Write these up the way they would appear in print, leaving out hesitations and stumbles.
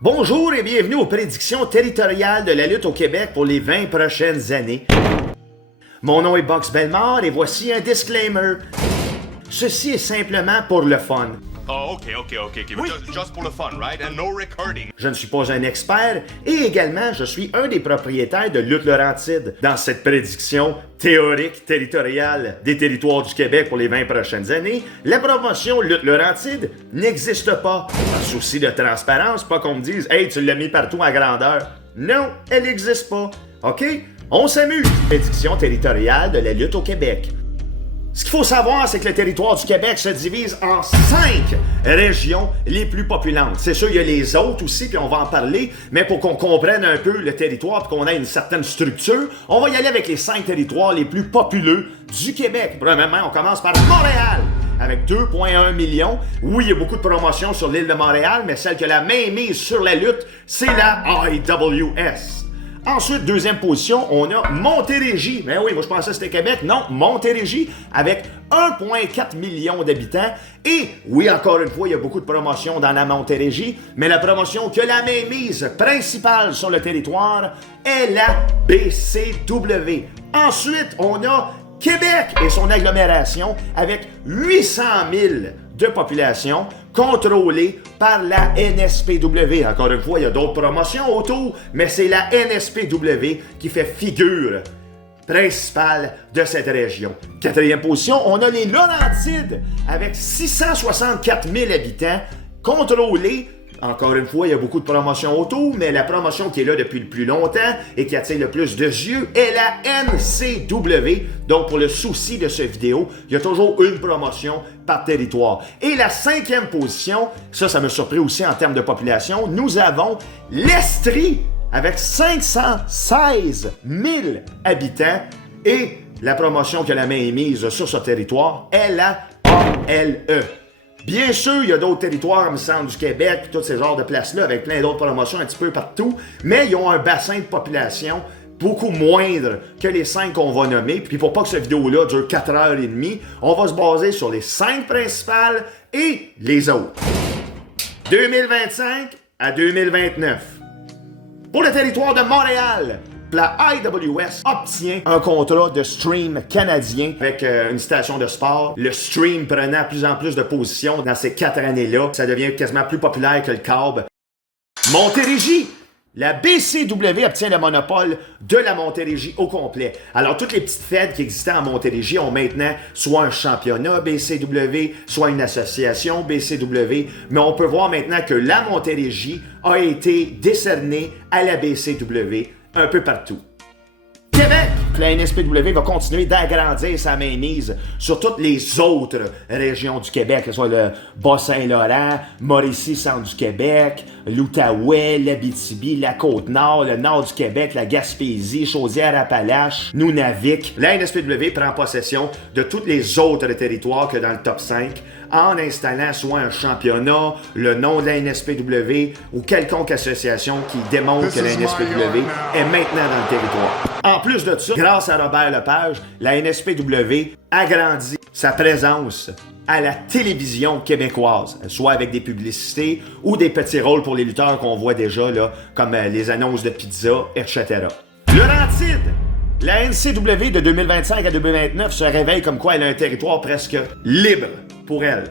Bonjour et bienvenue aux prédictions territoriales de la lutte au Québec pour les 20 prochaines années. Mon nom est Box Bellemare et voici un disclaimer. Ceci est simplement pour le fun. Oh, okay. Oui. Just for the fun, right? And no recording. Je ne suis pas un expert et également je suis un des propriétaires de Lutte Laurentide. Dans cette prédiction théorique territoriale des territoires du Québec pour les 20 prochaines années, la promotion Lutte Laurentide n'existe pas. Par souci de transparence, pas qu'on me dise « Hey, tu l'as mis partout à grandeur ». Non, elle n'existe pas. OK? On s'amuse. Prédiction territoriale de la lutte au Québec. Ce qu'il faut savoir, c'est que le territoire du Québec se divise en 5 régions les plus populaires. C'est sûr, il y a les autres aussi, puis on va en parler, mais pour qu'on comprenne un peu le territoire et qu'on ait une certaine structure, on va y aller avec les 5 territoires les plus populeux du Québec. Premièrement, on commence par Montréal, avec 2,1 millions. Oui, il y a beaucoup de promotions sur l'île de Montréal, mais celle qui a la main mise sur la lutte, c'est la IWS. Ensuite, deuxième position, on a Montérégie. Ben oui, moi je pensais que c'était Québec. Non, Montérégie, avec 1,4 million d'habitants. Et oui, encore une fois, il y a beaucoup de promotions dans la Montérégie, mais la promotion qui a la mainmise principale sur le territoire est la BCW. Ensuite, on a Québec et son agglomération avec 800 000 de population contrôlée par la NSPW. Encore une fois, il y a d'autres promotions autour, mais c'est la NSPW qui fait figure principale de cette région. Quatrième position, on a les Laurentides avec 664 000 habitants contrôlés. Encore une fois, il y a beaucoup de promotions autour, mais la promotion qui est là depuis le plus longtemps et qui attire le plus de yeux est la NCW. Donc, pour le souci de cette vidéo, il y a toujours une promotion par territoire. Et la 5e position, ça m'a surpris aussi en termes de population, nous avons l'Estrie avec 516 000 habitants et la promotion que la main est mise sur ce territoire est la ALE. Bien sûr, il y a d'autres territoires comme le centre du Québec et tous ces genres de places-là avec plein d'autres promotions un petit peu partout, mais ils ont un bassin de population beaucoup moindre que les 5 qu'on va nommer. Puis pour pas que cette vidéo-là dure 4h30, on va se baser sur les 5 principales et les autres. 2025 à 2029. Pour le territoire de Montréal, la IWS obtient un contrat de stream canadien avec une station de sport. Le stream prenant de plus en plus de position dans ces 4 années-là. Ça devient quasiment plus populaire que le câble. Montérégie! La BCW obtient le monopole de la Montérégie au complet. Alors, toutes les petites fêtes qui existaient en Montérégie ont maintenant soit un championnat BCW, soit une association BCW, mais on peut voir maintenant que la Montérégie a été décernée à la BCW un peu partout. Québec! La NSPW va continuer d'agrandir sa mainmise sur toutes les autres régions du Québec, que ce soit le Bas-Saint-Laurent, Mauricie, centre du Québec, l'Outaouais, l'Abitibi, la Côte-Nord, le nord du Québec, la Gaspésie, Chaudière-Appalaches, Nunavik. La NSPW prend possession de tous les autres territoires que dans le top 5 en installant soit un championnat, le nom de la NSPW ou quelconque association qui démontre que la NSPW est maintenant dans le territoire. En plus de ça, grâce à Robert Lepage, la NSPW agrandit sa présence à la télévision québécoise, soit avec des publicités ou des petits rôles pour les lutteurs qu'on voit déjà, là, comme les annonces de pizza, etc. Laurentide! La NCW de 2025 à 2029 se réveille comme quoi elle a un territoire presque libre pour elle.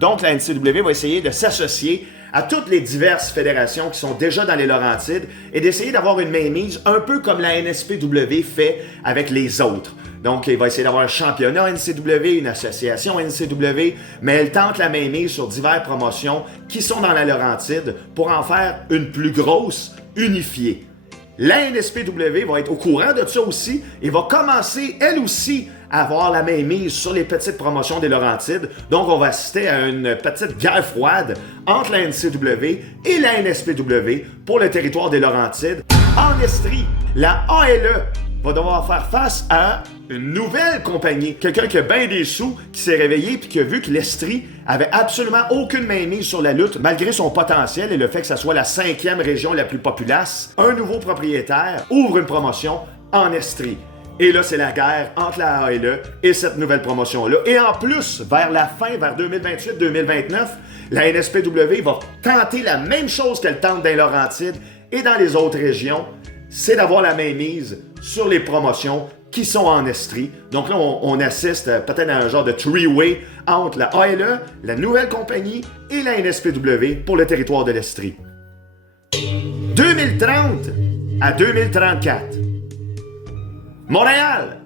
Donc la NCW va essayer de s'associer à toutes les diverses fédérations qui sont déjà dans les Laurentides et d'essayer d'avoir une mainmise un peu comme la NSPW fait avec les autres. Donc, il va essayer d'avoir un championnat NCW, une association NCW, mais elle tente la mainmise sur diverses promotions qui sont dans la Laurentide pour en faire une plus grosse, unifiée. La NSPW va être au courant de ça aussi et va commencer, elle aussi, à avoir la mainmise sur les petites promotions des Laurentides. Donc, on va assister à une petite guerre froide entre la NCW et la NSPW pour le territoire des Laurentides. En Estrie, la ALE va devoir faire face à une nouvelle compagnie. Quelqu'un qui a bien des sous, qui s'est réveillé puis qui a vu que l'Estrie avait absolument aucune mainmise sur la lutte, malgré son potentiel et le fait que ça soit la 5e région la plus populace. Un nouveau propriétaire ouvre une promotion en Estrie. Et là, c'est la guerre entre la ALE et cette nouvelle promotion-là. Et en plus, vers la fin, vers 2028-2029, la NSPW va tenter la même chose qu'elle tente dans les Laurentides et dans les autres régions, c'est d'avoir la mainmise sur les promotions qui sont en Estrie. Donc là, on assiste peut-être à un genre de three-way entre la ALE, la nouvelle compagnie et la NSPW pour le territoire de l'Estrie. 2030 à 2034. Montréal.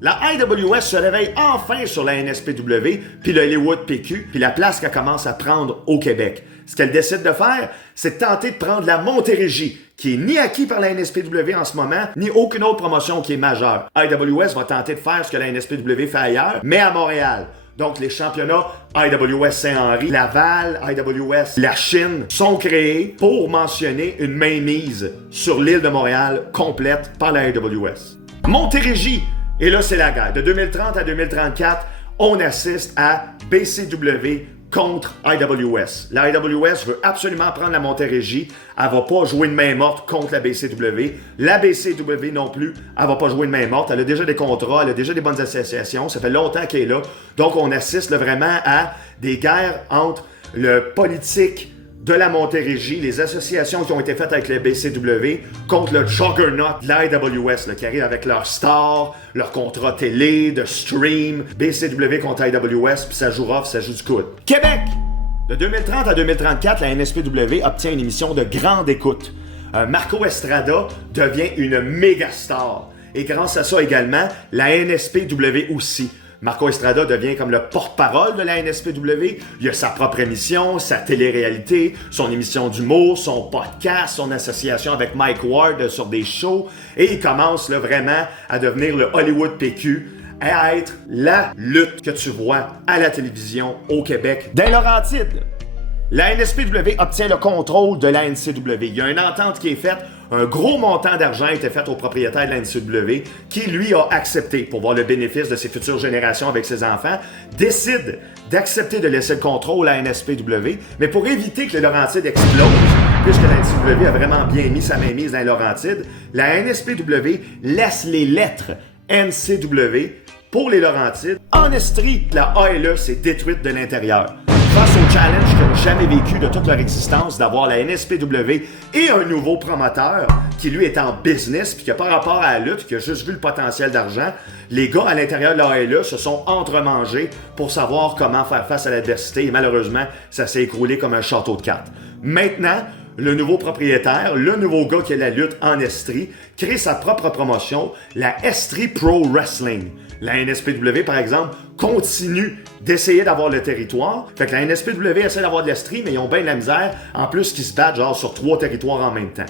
La IWS se réveille enfin sur la NSPW, puis le Hollywood PQ, puis la place qu'elle commence à prendre au Québec. Ce qu'elle décide de faire, c'est de tenter de prendre la Montérégie, qui est ni acquis par la NSPW en ce moment, ni aucune autre promotion qui est majeure. IWS va tenter de faire ce que la NSPW fait ailleurs, mais à Montréal. Donc, les championnats IWS Saint-Henri, Laval, IWS La Chine sont créés pour mentionner une mainmise sur l'île de Montréal complète par la IWS. Montérégie, et là, c'est la guerre. De 2030 à 2034, on assiste à BCW contre IWS. La IWS veut absolument prendre la Montérégie. Elle va pas jouer de main morte contre la BCW. La BCW non plus, elle va pas jouer de main morte. Elle a déjà des contrats, elle a déjà des bonnes associations. Ça fait longtemps qu'elle est là. Donc, on assiste là, vraiment à des guerres entre le politique de la Montérégie, les associations qui ont été faites avec la BCW contre le juggernaut de l'IWS, là, qui arrive avec leurs stars, leurs contrats télé, de stream, BCW contre IWS, puis ça joue rough, ça joue du coude. Québec! De 2030 à 2034, la NSPW obtient une émission de grande écoute. Marco Estrada devient une méga star. Et grâce à ça également, la NSPW aussi. Marco Estrada devient comme le porte-parole de la NSPW. Il a sa propre émission, sa télé-réalité, son émission d'humour, son podcast, son association avec Mike Ward sur des shows. Et il commence là, vraiment à devenir le Hollywood PQ, à être la lutte que tu vois à la télévision au Québec. Dans Laurentides, la NSPW obtient le contrôle de la NCW. Il y a une entente qui est faite. Un gros montant d'argent a été fait au propriétaire de la NCW qui, lui, a accepté, pour voir le bénéfice de ses futures générations avec ses enfants, décide d'accepter de laisser le contrôle à la NSPW, mais pour éviter que les Laurentides explosent, puisque la NCW a vraiment bien mis sa mainmise dans les Laurentides, la NSPW laisse les lettres NCW pour les Laurentides. En Estrie, la ALE s'est détruite de l'intérieur. Face au challenge qu'ils n'ont jamais vécu de toute leur existence d'avoir la NSPW et un nouveau promoteur qui lui est en business puis qui n'a pas rapport à la lutte, qui a juste vu le potentiel d'argent, les gars à l'intérieur de la ALE se sont entremangés pour savoir comment faire face à l'adversité et malheureusement, ça s'est écroulé comme un château de cartes. Maintenant, le nouveau propriétaire, le nouveau gars qui a la lutte en Estrie, crée sa propre promotion, la Estrie Pro Wrestling. La NSPW, par exemple, continue d'essayer d'avoir le territoire. Fait que la NSPW essaie d'avoir de l'Estrie, mais ils ont bien de la misère. En plus, qu'ils se battent genre sur 3 territoires en même temps.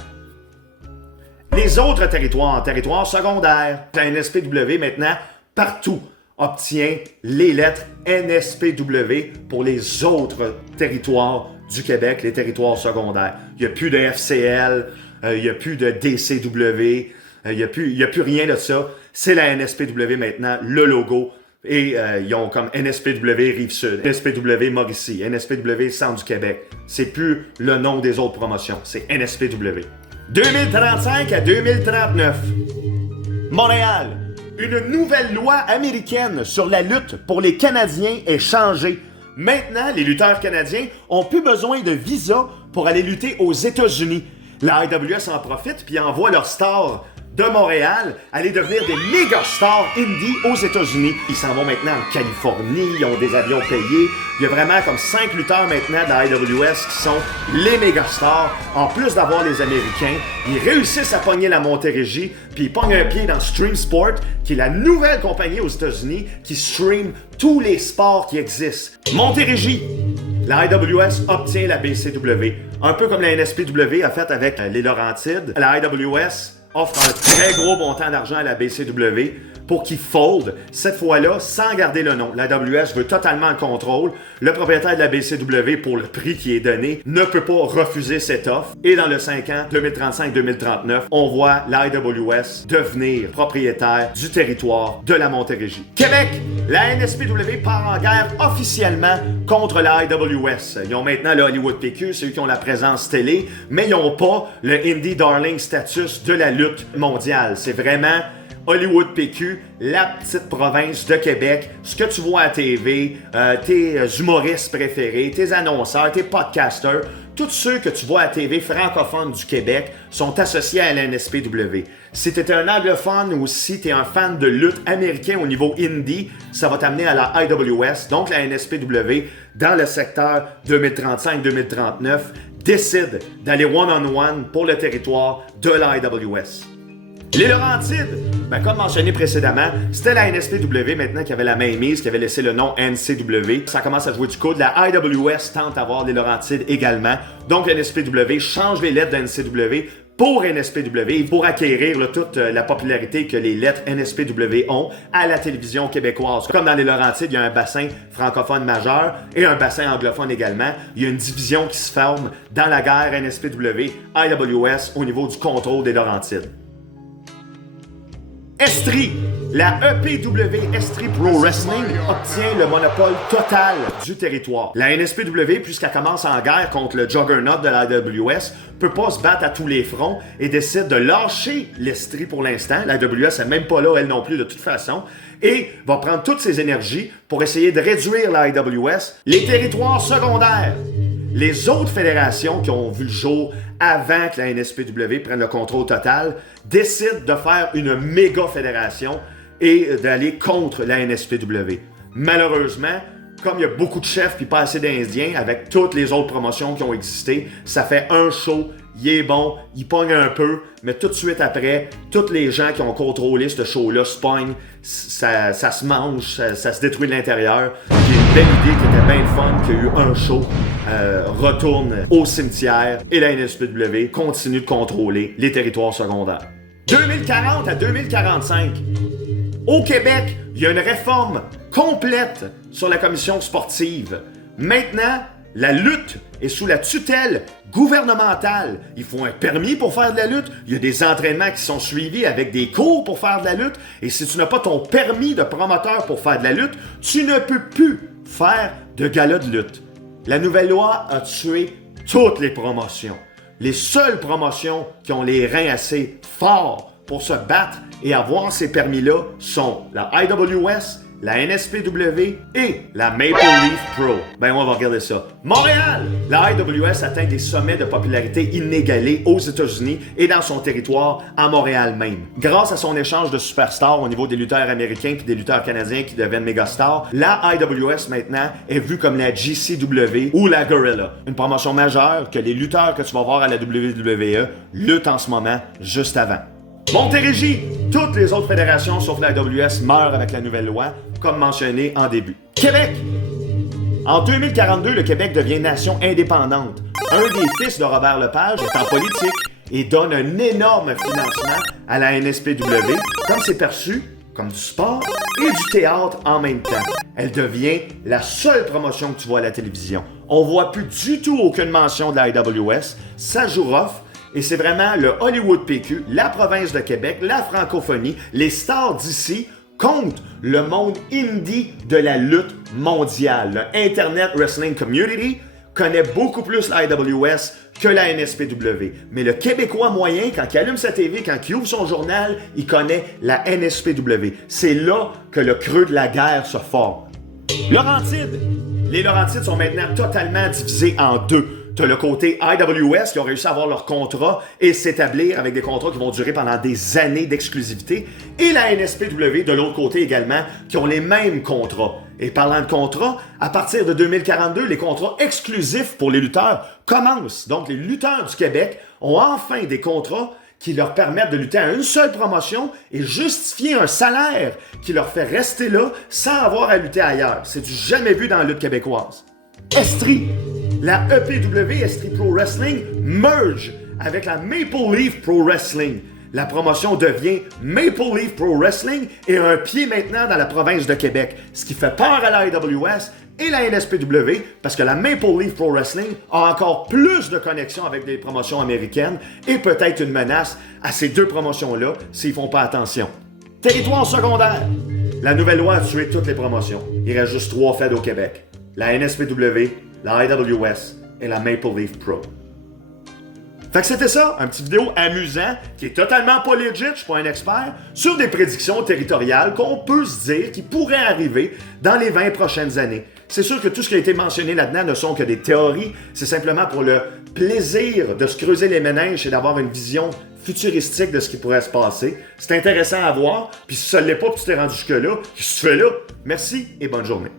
Les autres territoires secondaires. La NSPW, maintenant, partout, obtient les lettres NSPW pour les autres territoires du Québec, les territoires secondaires. Il n'y a plus de FCL, il n'y a plus de DCW, il n'y a plus rien de ça. C'est la NSPW maintenant, le logo. Et ils ont comme NSPW Rive-Sud, NSPW Mauricie, NSPW Centre du Québec. C'est plus le nom des autres promotions, c'est NSPW. 2035 à 2039. Montréal. Une nouvelle loi américaine sur la lutte pour les Canadiens est changée. Maintenant, les lutteurs canadiens ont plus besoin de visa pour aller lutter aux États-Unis. La IWS en profite puis envoie leurs stars de Montréal aller devenir des méga stars indie aux États-Unis. Ils s'en vont maintenant en Californie, ils ont des avions payés. Il y a vraiment comme 5 lutteurs maintenant de la IWS qui sont les méga stars. En plus d'avoir les Américains, ils réussissent à pogner la Montérégie, puis ils pognent un pied dans Stream Sport, qui est la nouvelle compagnie aux États-Unis qui stream tous les sports qui existent. Montérégie. La IWS obtient la BCW. Un peu comme la NSPW a fait avec les Laurentides. La IWS offre un très gros montant d'argent à la BCW pour qu'ils fold, cette fois-là, sans garder le nom. La WS veut totalement le contrôle. Le propriétaire de la BCW, pour le prix qui est donné, ne peut pas refuser cette offre. Et dans le 5 ans, 2035-2039, on voit l'IWS devenir propriétaire du territoire de la Montérégie. Québec, la NSPW part en guerre officiellement contre la IWS. Ils ont maintenant le Hollywood PQ, c'est eux qui ont la présence télé, mais ils n'ont pas le Indie Darling status de la lutte mondiale. C'est vraiment Hollywood PQ, la petite province de Québec, ce que tu vois à TV, tes humoristes préférés, tes annonceurs, tes podcasters, tous ceux que tu vois à TV francophone du Québec sont associés à la NSPW. Si tu es un anglophone ou si tu es un fan de lutte américain au niveau indie, ça va t'amener à la IWS, donc la NSPW, dans le secteur 2035-2039, décide d'aller one-on-one pour le territoire de la IWS. Les Laurentides, comme mentionné précédemment, c'était la NSPW maintenant qui avait la main mise, qui avait laissé le nom NCW. Ça commence à jouer du coude. La IWS tente d'avoir les Laurentides également. Donc la NSPW change les lettres de NCW pour NSPW pour acquérir toute la popularité que les lettres NSPW ont à la télévision québécoise. Comme dans les Laurentides, il y a un bassin francophone majeur et un bassin anglophone également. Il y a une division qui se forme dans la guerre NSPW-IWS au niveau du contrôle des Laurentides. Estrie, la EPW Estrie Pro Wrestling obtient le monopole total du territoire. La NSPW, puisqu'elle commence en guerre contre le juggernaut de la AWS, peut pas se battre à tous les fronts et décide de lâcher l'Estrie pour l'instant. La AWS n'est même pas là, elle non plus, de toute façon, et va prendre toutes ses énergies pour essayer de réduire la AWS. Les territoires secondaires. Les autres fédérations qui ont vu le jour avant que la NSPW prenne le contrôle total décident de faire une méga fédération et d'aller contre la NSPW. Malheureusement, comme il y a beaucoup de chefs puis pas assez d'Indiens, avec toutes les autres promotions qui ont existé, ça fait un show, il est bon, il pogne un peu, mais tout de suite après, tous les gens qui ont contrôlé ce show-là se pognent, ça se mange, ça se détruit de l'intérieur. Puis une belle idée qui était bien fun, qu'il y a eu un show, retourne au cimetière et la NSPW continue de contrôler les territoires secondaires. 2040 à 2045, au Québec, il y a une réforme complète sur la commission sportive. Maintenant, la lutte est sous la tutelle gouvernementale. Il faut un permis pour faire de la lutte. Il y a des entraînements qui sont suivis avec des cours pour faire de la lutte. Et si tu n'as pas ton permis de promoteur pour faire de la lutte, tu ne peux plus faire de gala de lutte. La nouvelle loi a tué toutes les promotions. Les seules promotions qui ont les reins assez forts pour se battre et avoir ces permis-là sont la IWS, la NSPW et la Maple Leaf Pro. On va regarder ça. Montréal! La IWS atteint des sommets de popularité inégalés aux États-Unis et dans son territoire, à Montréal même. Grâce à son échange de superstars au niveau des lutteurs américains et des lutteurs canadiens qui deviennent mégastars, la IWS maintenant est vue comme la GCW ou la Gorilla. Une promotion majeure que les lutteurs que tu vas voir à la WWE luttent en ce moment juste avant. Montérégie, toutes les autres fédérations sauf la AWS meurent avec la nouvelle loi, comme mentionné en début. Québec. En 2042, le Québec devient nation indépendante. Un des fils de Robert Lepage est en politique et donne un énorme financement à la NSPW, comme c'est perçu comme du sport et du théâtre en même temps. Elle devient la seule promotion que tu vois à la télévision. On voit plus du tout aucune mention de la AWS, ça joue rough. Et c'est vraiment le Hollywood PQ, la province de Québec, la francophonie, les stars d'ici contre le monde indie de la lutte mondiale. Le Internet Wrestling Community connaît beaucoup plus la IWS que la NSPW. Mais le Québécois moyen, quand il allume sa TV, quand il ouvre son journal, il connaît la NSPW. C'est là que le creux de la guerre se forme. Laurentides. Les Laurentides sont maintenant totalement divisés en deux. Tu as le côté IWS qui ont réussi à avoir leur contrat et s'établir avec des contrats qui vont durer pendant des années d'exclusivité. Et la NSPW de l'autre côté également qui ont les mêmes contrats. Et parlant de contrats, à partir de 2042, les contrats exclusifs pour les lutteurs commencent. Donc les lutteurs du Québec ont enfin des contrats qui leur permettent de lutter à une seule promotion et justifier un salaire qui leur fait rester là sans avoir à lutter ailleurs. C'est du jamais vu dans la lutte québécoise. Estrie. La EPW Estrie Pro Wrestling merge avec la Maple Leaf Pro Wrestling. La promotion devient Maple Leaf Pro Wrestling et a un pied maintenant dans la province de Québec, ce qui fait peur à la IWS et la NSPW parce que la Maple Leaf Pro Wrestling a encore plus de connexions avec des promotions américaines et peut-être une menace à ces deux promotions-là s'ils ne font pas attention. Territoire secondaire. La nouvelle loi a tué toutes les promotions. Il reste juste 3 feds au Québec. La NSPW, la IWS et la Maple Leaf Pro. Fait que c'était ça, un petit vidéo amusant, qui est totalement pas legit, je suis pas un expert, sur des prédictions territoriales qu'on peut se dire qui pourraient arriver dans les 20 prochaines années. C'est sûr que tout ce qui a été mentionné là-dedans ne sont que des théories, c'est simplement pour le plaisir de se creuser les méninges et d'avoir une vision futuristique de ce qui pourrait se passer. C'est intéressant à voir, puis si ça ne l'est pas, puis tu t'es rendu jusque-là, qu'est-ce que tu fais là? Merci et bonne journée.